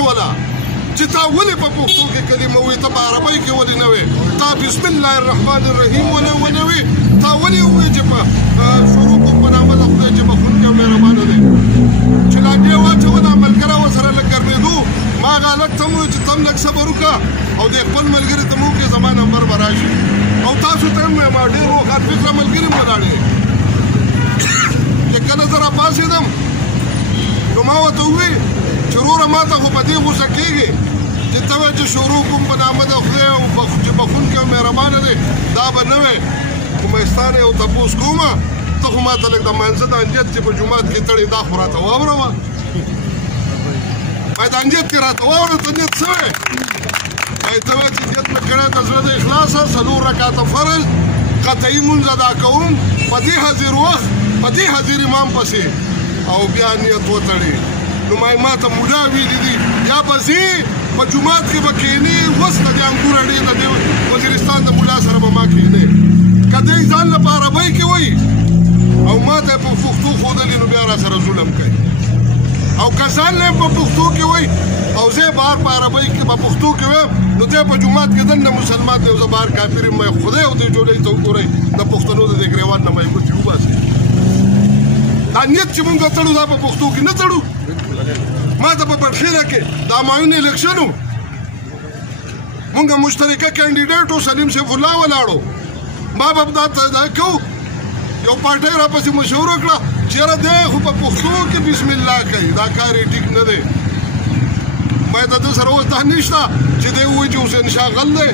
واچوله چې تا ولې په پښتو کې کلمه ووایې ته په عربۍ کې ولې نه وې تا بسم الله الرحمن الرحیم ونه وې تا ولې ووایې چې په شروع کوم په نامه د خدای چې بخښونکی او مهربانه دی چې لانجې واچوله ملګری ورسره لږ ګرمېدو ما هغه هلک ته م وویل چې ته هم لږ صبر وکړه او د خپل ملګري ته م وکړې زما نمبر به راشي او تاسو ته هم وایم ډېر روښانفکره ملګري م ولاړ دی چې کله زه راپاڅېدم نو ما ورته وویل چې وروره ما ته خو په دې غوسه کېږي چې ته وایې چې شروع کوم په نامه د خدای او چې بخښونکی او مهربانه دی دا به نه وی خو مې ستا نه یو تپوس کومه ته خو ما ته لږ د مانځه د انجت چې په جومات کې تړې دا خو راته واوره وه باید انجت کې راته واوره ته نیت څه وی باید ته وایې چې نیت مې کړی د زړه د اخلاصه 4 رکعته فرض قطعي مونځ ادا کوم په دې حاضر وخت په دې حاضر امام پسې او بیا نیت وتړې نو ما ته مولا ویلي دي یا به ځې په جومات کې به کښېنې اوس د دې انګور اډې د دې وزیرستان د مولا سره به ما کښېنې که دی ځان له په عربۍ کې وایي او ما ته یې په پښتو ښودلي نو بیا را سره ظلم کوي او که ځان له په پښتو کې وایي او زه یې بهر په عربۍ کې په پښتو کې وایم نو دی په جومات کې دننه مسلمان دی او زه بهر کافر یم خدای او دې جوړۍ ته وګورئ د پښتنو د دې ګرېوان نه مې ګوتې وباسئ دا نیت چې مونږ تړو دا په پښتو کې نه تړو ما ته په برخیره کې د همایون الیکشن و مونږ مشترکه کینډیډیټ و سلیم سیف الله ولاړو ما به دا کوو یو پارټۍ راپسې مشوره کړه چې یاره دی خو په پښتو کې بسم الله کوي دا کار یې ټیک نه دی باید د ده سره اوس دا نشته چې دی ووایي چې حسین شاغل دی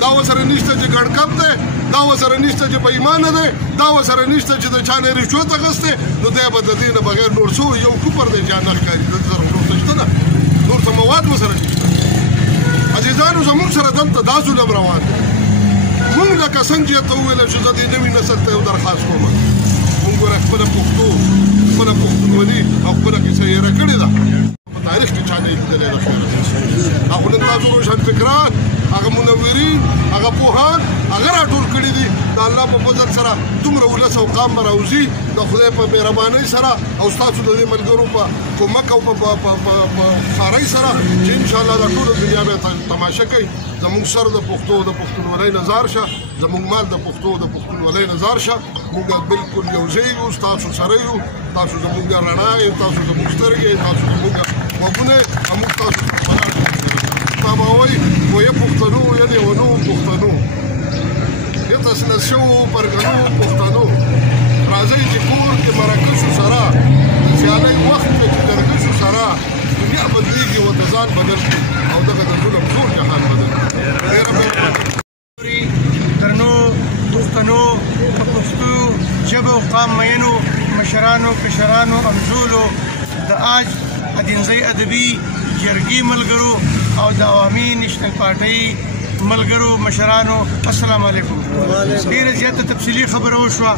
دا ورسره نشته چې ګڼکپ دی دا ورسره نشته چې بې ایمانه دی دا ورسره نشته چې د چا نه رشوت اخیستی نو دی به د دې نه بغیر نور څه یو کوپر دی چې نه ښکاري د ده سره نور څه شته نه نور څه مواد ورسره نشته عزیزانو زموږ سره دلته دا ظلم روان دی مونږ لکه څنګه چې ته وویله چې زه دې نوي نسل ته یو درخواست کوم مونږ ګوره خپله پښتو خپله پښتونولي او خپله کیسه هېره کړې ده په تاریخ کې چا نه یې لیدلې ده خیره هغه نن تاسو روشنفکران هغه منورین هغه پوهان هغه راټول کړي دي د الله په فضل سره دومره ولس او قام به راوځي د خدای په مهربانۍ سره او ستاسو د دې ملګرو په کومک او په خوارۍ سره چې انشاءالله د ټوله دنیا به تماشه کوي زموږ سر د پښتو د پښتونولۍ نه ځار شه زموږ مال د پښتو د پښتونولۍ نه ځار شه موږ بلکل یو ځای یو ستاسو سره یو تاسو زموږ رڼا یې تاسو زموږ سترګې تاسو زموږ غوږونه موږ تاسو ماماوی ویه پښتنو یعنې ونو پښتنو یتسنه شو پرګنو پښتنو راځئ چې کور کې مرکه شو سره سیالۍ وخت کې چې جرګه شو سره دنیا بدلېږي او د ځان بدل کړي او دغه د ظلم ټول جهان بدل کړي درنو پښتنو په پښتو ژبه او قام مینو مشرانو کشرانو همزولو د آج ادینځۍ ادبي جرګې ملګرو او د عوامي نیشنل پارټۍ ملګرو مشرانو السلام علیکم ډېره زیاته تفصیلي خبره وشوه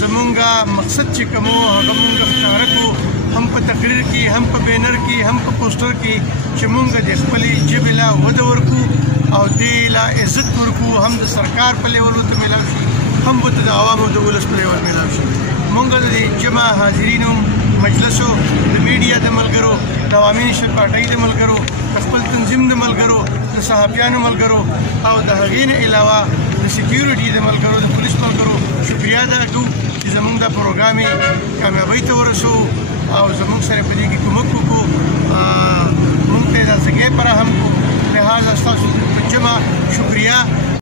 زمونږ مقصد چې کوم و هغه مونږ ښکاره کړو هم په تقریر کې هم په بینر کې هم په پوسټر کې چې مونږ د خپلې ژبې لا وده ورکړو او دې لا عزت ورکړو هم د سرکار په لیول ورته میلاو شي هم ورته د عوامو د ولس په لیول میلاو شي مونږ د جمع حاضرینو مجلسو د میډیا د ملګرو د عوامي نیشنل پارټۍ د ملګرو د خپل تنظیم د ملګرو د صحافیانو ملګرو او د هغې نه علاوه د سکیورټي د ملګرو د پولیس ملګرو شکریه ادا کوو چې زموږ دا پروګرام یې کامیابۍ ته ورسوو او زموږ سره په دې کې کومک وکړو